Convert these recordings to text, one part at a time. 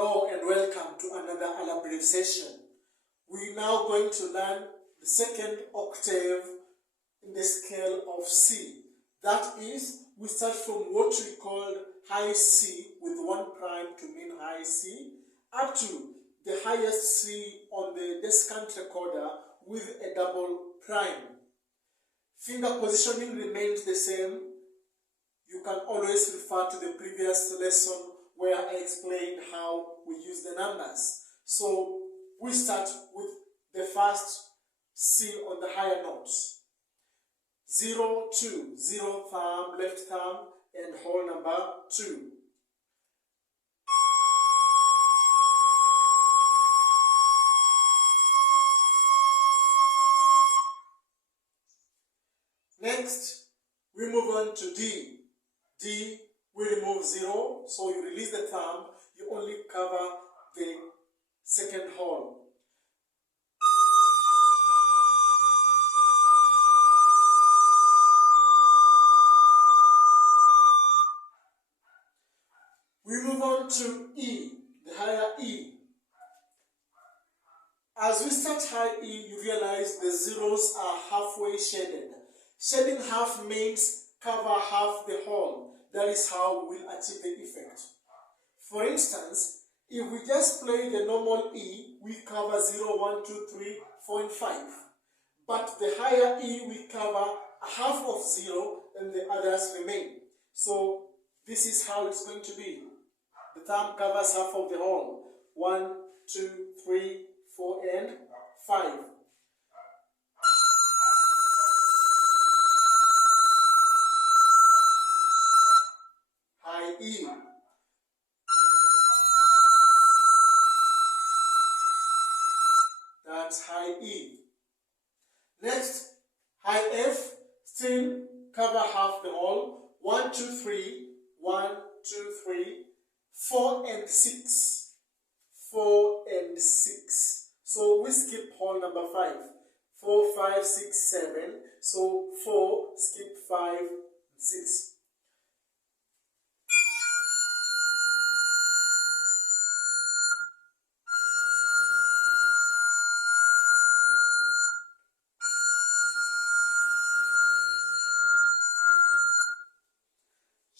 Hello and welcome to another Alabri session. We're now going to learn the second octave in the scale of C. That is, we start from what we call high C with 1 prime to mean high C up to the highest C on the descant recorder with a double prime. Finger positioning remains the same. You can always refer to the previous lesson where I explained how we use the numbers. So we start with the first C on the higher notes. 0, 2, 0 thumb, left thumb, and whole number 2. Next, we move on to D. D, we remove 0, so you release the thumb, you only cover the second hole. We move on to E, the higher E. As we start high E, you realize the zeros are halfway shaded. Shading half means cover half the hole. That is how we will achieve the effect. For instance, if we just play the normal E, we cover 0, 1, 2, 3, 4, and 5. But the higher E, we cover half of 0 and the others remain. So this is how it's going to be. The thumb covers half of the whole. 1, 2, 3, 4, and 5. High E. That's high E. Next, high F, still cover half the whole. 1, 2, 3, 1, 2, 3, 4 and 6. 4 and 6. So we skip whole number 5. 4, 5, 6, 7. So 4, skip 5, 6.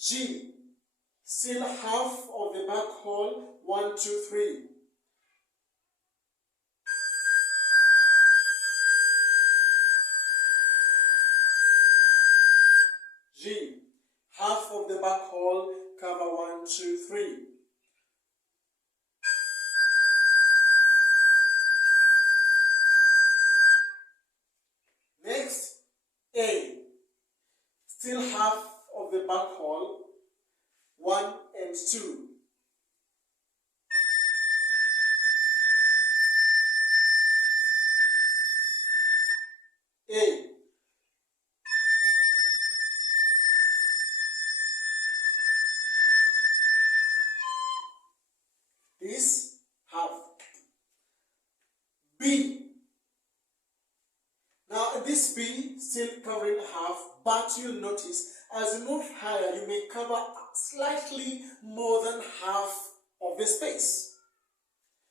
G, still half of the back hole, 1, 2, 3. G, half of the back hole, cover 1, 2, 3. Next, A, still half of the back hole, 1 and 2. A. This half. B. Now this B still covering half, but you'll notice as you move higher, you may cover slightly more than half of the space.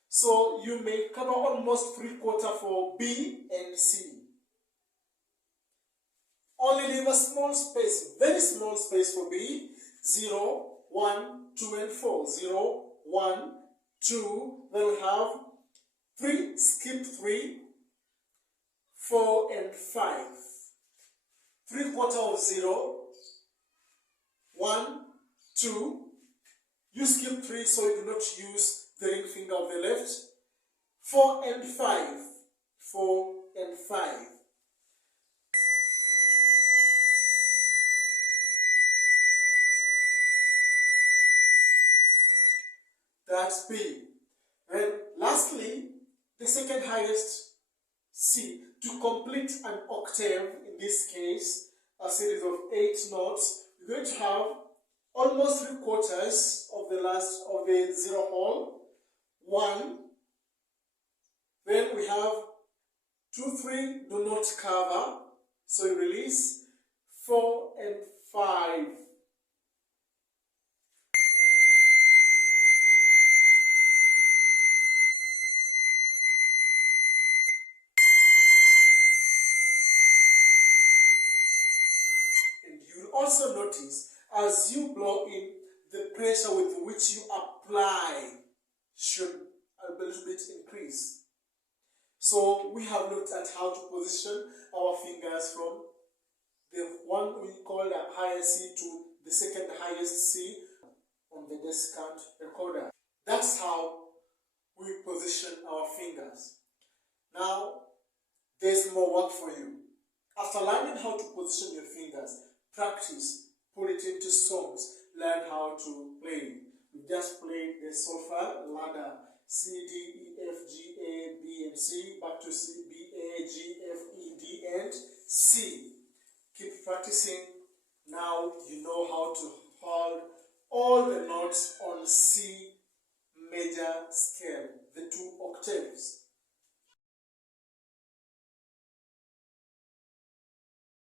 So you may cover almost 3/4 for B and C. Only leave a small space, very small space for B. 0, 1, 2, and 4. 0, 1, 2. Then we have 3, skip 3, 4, and 5. 3/4 of 0. 1, 2, you skip 3 so you do not use the ring finger of the left. 4 and 5, 4 and 5. That's B. And lastly, the second highest C. To complete an octave, in this case, a series of 8 notes, we're going to have almost 3/4 of the last of the 0 hole. 1. Then we have 2, 3 do not cover, so you release. 4 and 5. also notice as you blow in, the pressure with which you apply should a little bit increase. So we have looked at how to position our fingers from the one we call the higher C to the second highest C on the descant recorder. That's how we position our fingers. Now, there's more work for you. After learning how to position your fingers, practice, put it into songs, learn how to play. We just played the solfa ladder, C, D, E, F, G, A, B, and C, back to C, B, A, G, F, E, D, and C. Keep practicing. Now you know how to hold all the notes on C major scale, the 2 octaves.